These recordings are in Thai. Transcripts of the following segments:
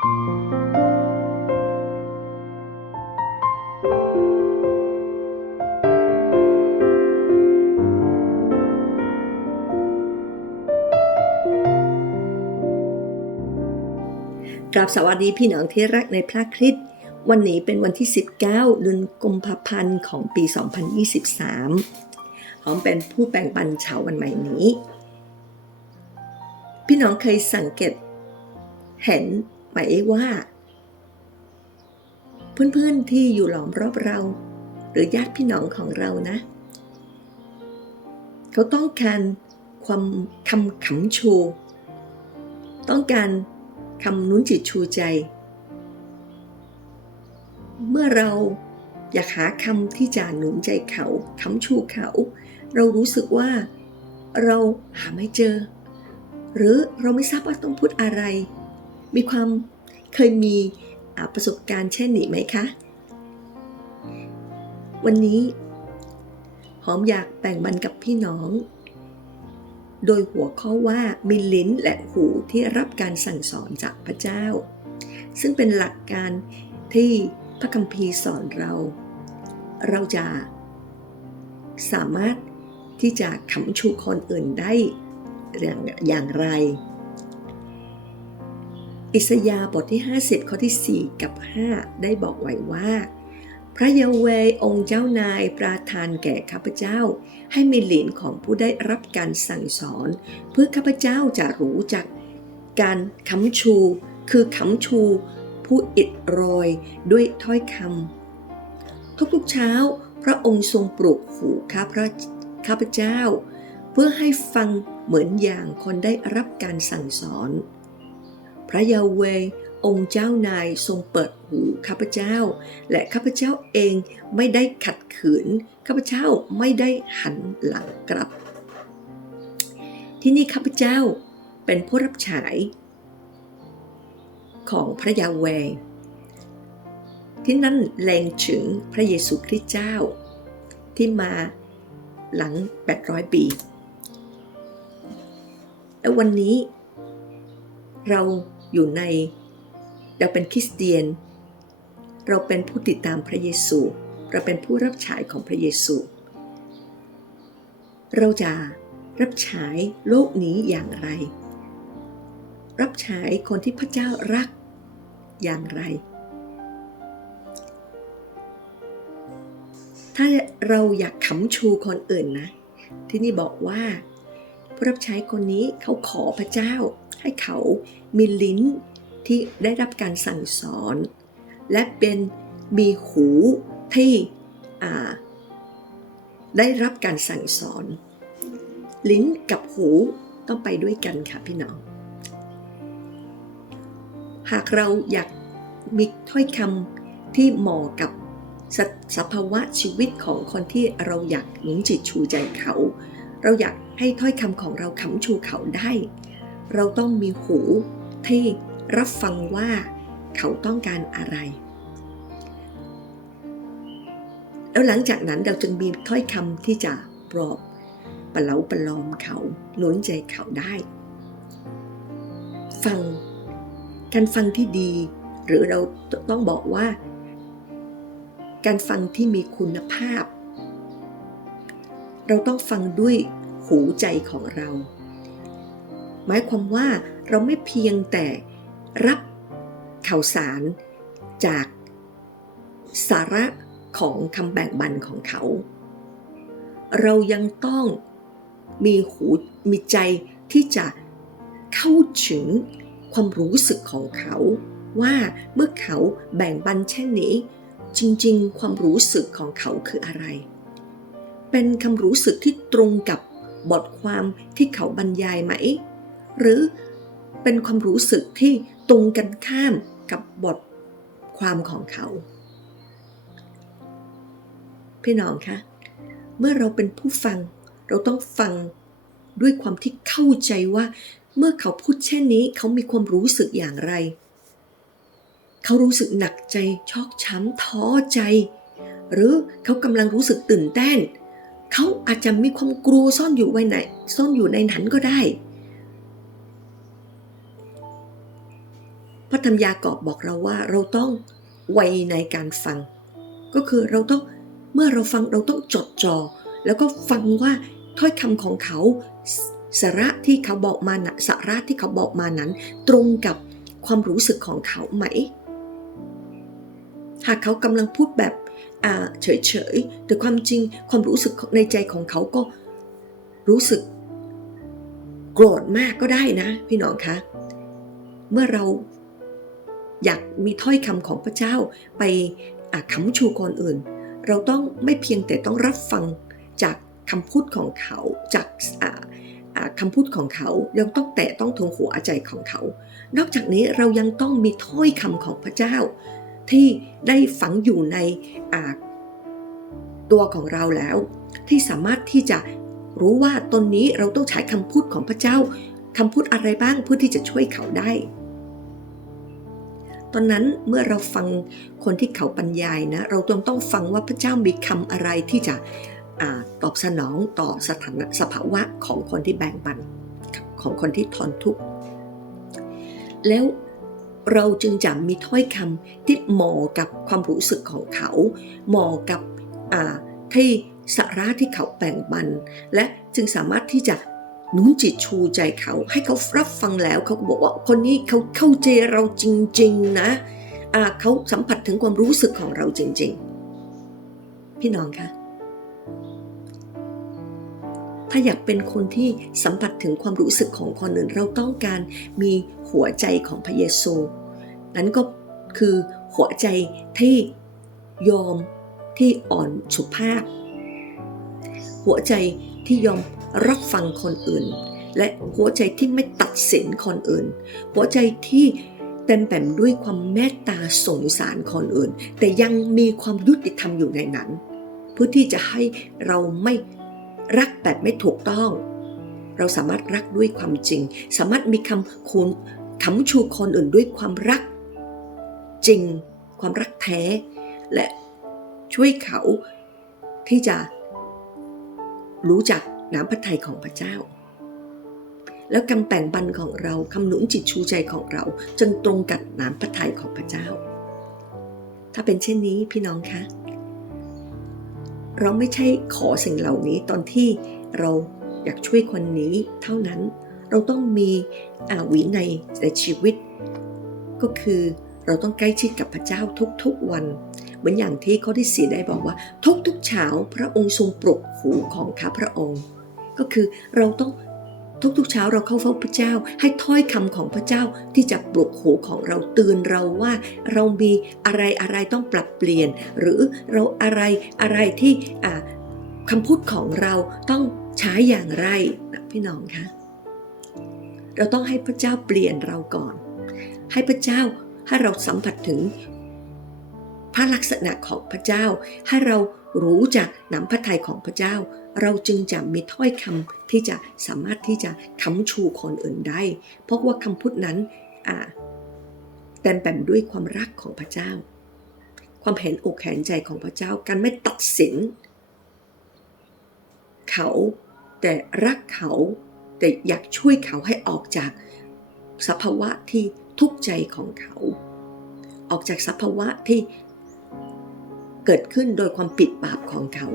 กราบสวัสดีพี่น้องที่รักในพระคริสต์วันนี้เป็นวันที่ 19เดือนกุมภาพันธ์ของปี 2023 หอมเป็นผู้แบ่งปันเช้าวันใหม่นี้ พี่น้องเคยสังเกตเห็น หมว่า เพื่อนๆที่อยู่หลอมรอบเรา หรือญาติพี่น้องของเรานะ เขาต้องการความคำขำชู ต้องการคำนุ้นจิตชูใจ เมื่อเราอยากหาคำที่จะหนุนใจเขาคำชูเขา เรารู้สึกว่า เราหาไม่เจอ หรือเราไม่ทราบว่าต้องพูดอะไร มีความเคยมีประสบการณ์เช่นนี้ไหมคะ วันนี้หอมอยากแบ่งบันกับพี่น้อง โดยหัวข้อว่ามีลิ้นและหูที่รับการสั่งสอนจากพระเจ้า ซึ่งเป็นหลักการที่พระคัมภีร์สอนเรา เราจะสามารถที่จะขำชูคนอื่นได้อย่างไร อิสยาบทที่ 50 ข้อที่ 4 กับ 5 ได้บอกไว้ว่า พระเยาเวองค์เจ้านายประทานแก่ข้าพเจ้า ให้มีหลินของผู้ได้รับการสั่งสอน เพื่อข้าพเจ้าจะรู้จักการคำชู คือคำชู ผู้อิดโรยด้วยถ้อยคำทุกๆเช้า พระองค์ทรงปลุกหูข้าพระข้าพเจ้า เพื่อให้ฟังเหมือนอย่างคนได้รับการสั่งสอน พระยาเวองค์เจ้านายทรงเปิดหูข้าพเจ้า และข้าพเจ้าเองไม่ได้ขัดขืนข้าพเจ้าไม่ได้หันหลังกลับ ที่นี่ข้าพเจ้าเป็นผู้รับใช้ของพระยาเวที่นั่นแรงถึงพระเยซูคริสต์เจ้า ที่มาหลัง 800 ปีและวันนี้เรา อยู่ในเราเป็นคริสเตียน เราเป็นผู้ติดตามพระเยซู เราเป็นผู้รับใช้ของพระเยซู เราจะรับใช้โลกนี้อย่างไร รับใช้คนที่พระเจ้ารักอย่างไร ถ้าเราอยากขำชูคนอื่นนะ ที่นี่บอกว่า ผู้รับใช้คนนี้เขาขอพระเจ้า ให้เขามีลิ้นที่ได้รับการสั่งสอน และเป็นมีหูที่ได้รับการสั่งสอน ลิ้นกับหูต้องไปด้วยกันค่ะพี่น้อง หากเราอยากมีถ้อยคำที่เหมาะกับสสภาวะชีวิตของคนที่เราอยากหนุนจิตชูใจเขา เราอยากให้ถ้อยคำของเราคำชูเขาได้ เราต้องมีหูที่รับฟังว่าเขาต้องการอะไร แล้วหลังจากนั้นเราจึงมีถ้อยคำที่จะปลอบประเล้าประลอมเขาหนุนใจเขาได้ ฟัง การฟังที่ดี หรือเราต้องบอกว่า การฟังที่มีคุณภาพ เราต้องฟังด้วยหูใจของเรา หมายความว่าเราไม่เพียงแต่รับข่าวสารจากสาระของคำแบ่งบันของเขา เรายังต้องมีหูมีใจที่จะเข้าถึงความรู้สึกของเขา ว่าเมื่อเขาแบ่งบันเช่นนี้ จริงๆ ความรู้สึกของเขาคืออะไร เป็นคำรู้สึกที่ตรงกับบทความที่เขาบรรยายไหม หรือเป็นความรู้สึกที่ตรงกันข้ามกับบทความของเขา พี่น้องคะเมื่อเราเป็นผู้ฟัง เราต้องฟังด้วยความที่เข้าใจว่า เมื่อเขาพูดเช่นนี้เขามีความรู้สึกอย่างไร เขารู้สึกหนักใจชอกช้ำท้อใจ หรือเขากำลังรู้สึกตื่นเต้น เขาอาจจะมีความกลัวซ่อนอยู่ไว้ไหน ซ่อนอยู่ในนั้นก็ได้ พระธรรมยากอบบอกเราว่าเราต้องไวในการฟัง ก็คือเราต้องเมื่อเราฟังเราต้องจดจอ่อแล้วก็ฟังว่าถ้อยคำของเขาสาระที่เขาบอกมานะสาระที่เขาบอกมานั้น ตรงกับความรู้สึกของเขาไหม หากเขากำลังพูดแบบเฉยๆแต่ความจริงความรู้สึกในใจของเขาก็รู้สึกโกรธมากก็ได้นะ พี่น้องคะ เมื่อเรา อยากมีถ้อยคำของพระเจ้าไปคำชูคนอื่น เราต้องไม่เพียงแต่ต้องรับฟังจากคำพูดของเขาจากคำพูดของเขายังต้องแตะต้องทงหัวใจของเขา นอกจากนี้เรายังต้องมีถ้อยคำของพระเจ้า ที่ได้ฝังอยู่ในตัวของเราแล้ว ที่สามารถที่จะรู้ว่าตนนี้เราต้องใช้คำพูดของพระเจ้าคำพูดอะไรบ้างเพื่อที่จะช่วยเขาได้ ตอนนั้นเมื่อเราฟังคนที่เขาบรรยายนะ เราต้องต้องฟังว่าพระเจ้ามีคำอะไรที่จะอตอบสนองต่อสถานะสภาวะของคนที่แบ่งปันของคนที่ทนทุกข์แล้วเราจึงจะมีถ้อยคำที่เหมาะกับความรู้สึกของเขา เหมาะกับที่สาระที่เขาแบ่งปัน และจึงสามารถที่จะ นุนจิตชูใจเขา ให้เขารับฟังแล้วเขาบอกว่าคนนี้เขาเข้าใจเราจริง ๆ นะะเขาสัมผัสถึงความรู้สึกของเราจริง ๆ พี่น้องคะถ้าอยากเป็นคนที่สัมผัสถึงความรู้สึกของคนอื่นเราต้องการมีหัวใจของพระเยซู นั้นก็คือหัวใจที่ยอมที่อ่อนสุภาพ หัวใจที่ยอม รับฟังคนอื่น และหัวใจที่ไม่ตัดสินคนอื่น หัวใจที่เต็มแป่มด้วยความเมตตาสงสารคนอื่น แต่ยังมีความยุติธรรมอยู่ในนั้น เพื่อที่จะให้เราไม่รักแบบไม่ถูกต้อง เราสามารถรักด้วยความจริง สามารถมีคำคุณคำชูคนอื่นด้วยความรักจริง ความรักแท้ และช่วยเขาที่จะรู้จัก น้ำพระทัยของพระเจ้า แล้วกำแบ่งบันของเราคำหนุนจิตชูใจของเราจนตรงกับน้ำพระทัยของพระเจ้า ถ้าเป็นเช่นนี้พี่น้องคะ เราไม่ใช่ขอสิ่งเหล่านี้ตอนที่เราอยากช่วยคนนี้เท่านั้น เราต้องมีอาวิในในชีวิต ก็คือเราต้องใกล้ชิดกับพระเจ้าทุกๆวันเหมือนอย่างที่ข้อที่สี่ได้บอกว่า ทุกๆเช้าพระองค์ทรงปลุกหูของข้าพระองค์ ก็คือเราต้องทุกๆเช้าเราเข้าเฝ้าพระเจ้า ให้ถ้อยคำของพระเจ้าที่จะปลุกหูของเราเตือนเราว่า เรามีอะไรอะไรต้องปรับเปลี่ยน หรือเราอะไรอะไรที่คำพูดของเราต้องใช้อย่างไรนะพี่น้องคะเราต้องให้พระเจ้าเปลี่ยนเราก่อน ให้พระเจ้าให้เราสัมผัสถึง พระลักษณะของพระเจ้า ให้เรารู้จักน้ำพระทัยของพระเจ้า เราจึงจะมีถ้อยคำที่จะสามารถที่จะคำชูคนอื่นได้ เพราะว่าคำพูดนั้นเต็มแปมด้วยความรักของพระเจ้า ความเห็นอกเห็นใจของพระเจ้าการไม่ตัดสิน เขาแต่รักเขาแต่อยากช่วยเขาให้ออกจากสภาวะที่ทุกข์ใจของเขา ออกจากสภาวะที่เกิดขึ้นโดยความปิดบาปของเขา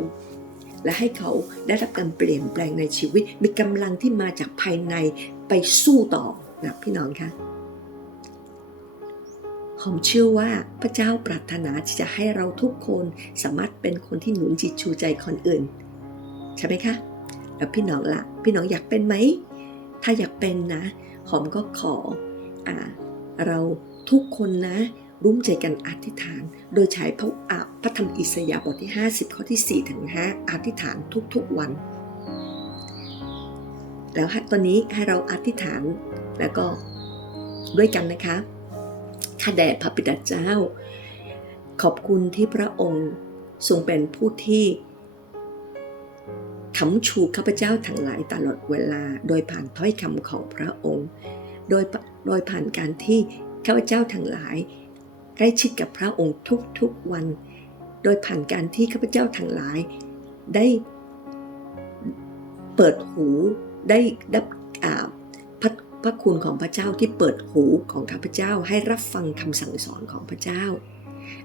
และให้เขาได้รับการเปลี่ยนแปลงในชีวิต มีกำลังที่มาจากภายในไปสู้ต่อนะพี่น้องคะผมเชื่อว่าพระเจ้าปรารถนาที่จะให้เราทุกคนสามารถเป็นคนที่หนุนจิตชูใจคนอื่น ใช่ไหมคะ แล้วพี่น้องละ่ะ พี่น้องอยากเป็นไหม ถ้าอยากเป็นนะหอมก็ขออเราทุกคนนะ ร่วมใจกันอธิษฐาน โดยใช้พระอาพระธรรมอิสยาห์บทที่ 50 ข้อที่4ถึง5อธิษฐานทุกๆวัน แล้วตอนนี้ให้เราอธิษฐานแล้วก็ด้วยกันนะคะข้าแด่พระบิดาเจ้า ขอบคุณที่พระองค์ทรงเป็นผู้ที่คำชูข้าพเจ้าทั้งหลายตลอดเวลา โดยผ่านถ้อยคำของพระองค์ โดยโดยผ่านการที่ข้าพเจ้าทั้งหลาย ใกล้ชิดกับพระองค์ทุกๆวัน โดยผ่านการที่ข้าพเจ้าทั้งหลายได้เปิดหูได้ดับเพระคุณของพระเจ้าที่เปิดหูของข้าพเจ้าให้รับฟังคำสั่งสอนของพระเจ้า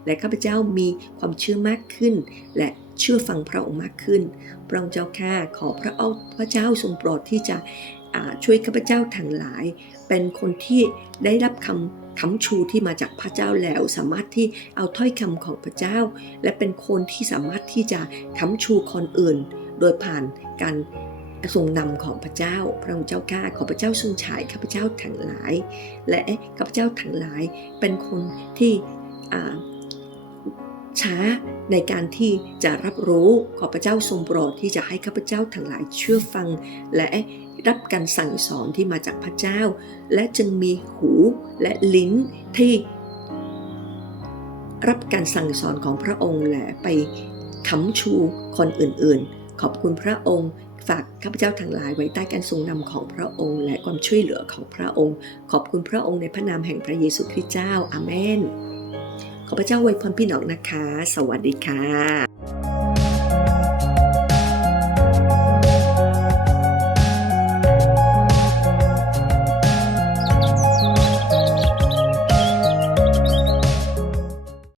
และข้าพเจ้ามีความเชื่อมากขึ้น และเชื่อฟังพระองค์มากขึ้น พระองค์เจ้าข้าขอพระเอาพระเจ้าทรงโปรดที่จะช่วยข้าพเจ้าทั้งหลาย เป็นคนที่ได้รับคำ คำชูที่มาจากพระเจ้าแล้ว สามารถที่เอาถ้อยคำของพระเจ้า และเป็นคนที่สามารถที่จะคำชูคนอื่น โดยผ่านการทรงนำของพระเจ้า พระองค์เจ้าข้าขอพระเจ้าทรงฉายข้าพเจ้าทั้งหลาย และข้าพเจ้าทั้งหลายเป็นคนที่ ช้าในการที่จะรับรู้ขอพระเจ้าทรงโปรดที่จะให้ข้าพเจ้าทั้งหลายเชื่อฟัง และรับการสั่งสอนที่มาจากพระเจ้า และจึงมีหูและลิ้นที่รับการสั่งสอนของพระองค์และไปค้ำชูคนอื่นๆ ขอบคุณพระองค์ฝากข้าพเจ้าทั้งหลายไว้ใต้การทรงนำของพระองค์ และความช่วยเหลือของพระองค์ ขอบคุณพระองค์ในพระนามแห่งพระเยซูคริสต์เจ้าอาเมน ขอพระเจ้าไว้พรพี่น้องนะคะ สวัสดีค่ะ